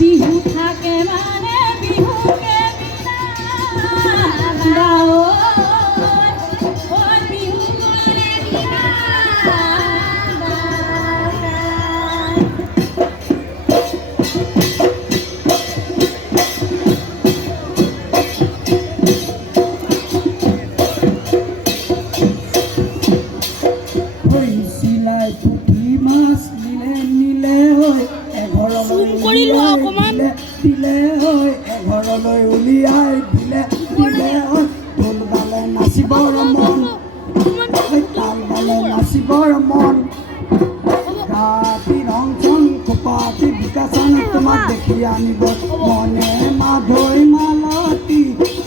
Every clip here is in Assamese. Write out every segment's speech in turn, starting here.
বিহু থাকে মানে বিহুকে বিনা গাঁও বিহু গ'লে বিনা চিলাই পুঠি মাছ নিলে নিলে হৈ এঘৰলৈ দিলে হৈ এঘৰলৈ উলিয়াই দিলে দিলে হৈ ঢোল বালে নাচিবৰ মন তাল বালে নাচিবৰ মন ৰাতি ৰংচন কোপাতি বিকাশন তোমাক দেখি আনিব মনে মাধৈ মালতী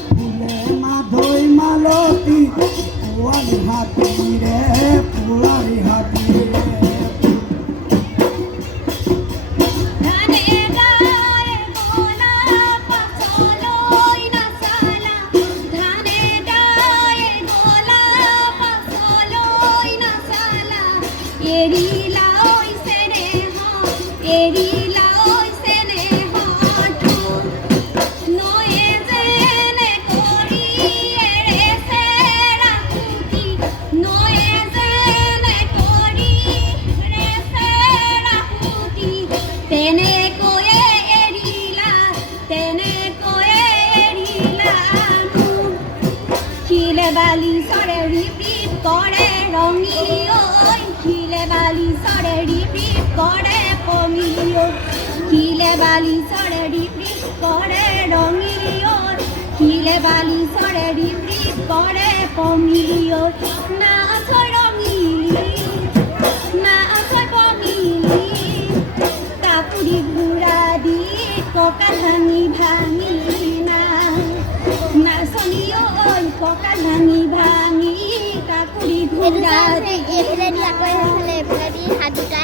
ফুলে মাধৈ মালতী পুৱাৰী হাতীৰে পুৱাৰী হাতীৰে বালি সরে রিপিট করে রঙি ওই খিলে বালি সরে রিপিট করে কমি ওই খিলে বালি সরে রিপিট করে রঙি ওই খিলে বালি সরে রিপিট করে কমি ওই না সর রঙি না সর কমি কাপুরি ঘুরা দি কোকা ভাঙি ভাঙি না না শনিও ওই কোকা ভাঙি ভাঙি কাকুরি ঘোড়া এইফালে দি আকৌ এইফালে দি হাত দুটা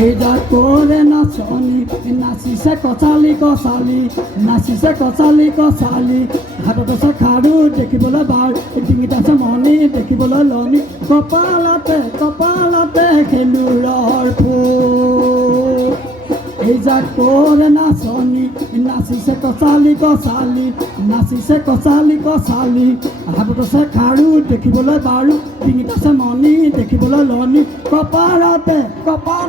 এই যাক কৰে নাচনি নাচিছে কচালি কচালি নাচিছে কচালি কচালি হাতত আছে খাৰু দেখিবলৈ বাৰ ডিঙিত আছে মণি দেখিবলৈ লনি কপালতে কপালতে সেন্দুৰৰ ফুল এই যাক কৰে নাচনি নাচিছে কচালি কচালি নাচিছে কচালি কচালি হাতত আছে খাৰু দেখিবলৈ বাৰু ডিঙিত আছে মণি দেখিবলৈ লনি কপালতে কপাল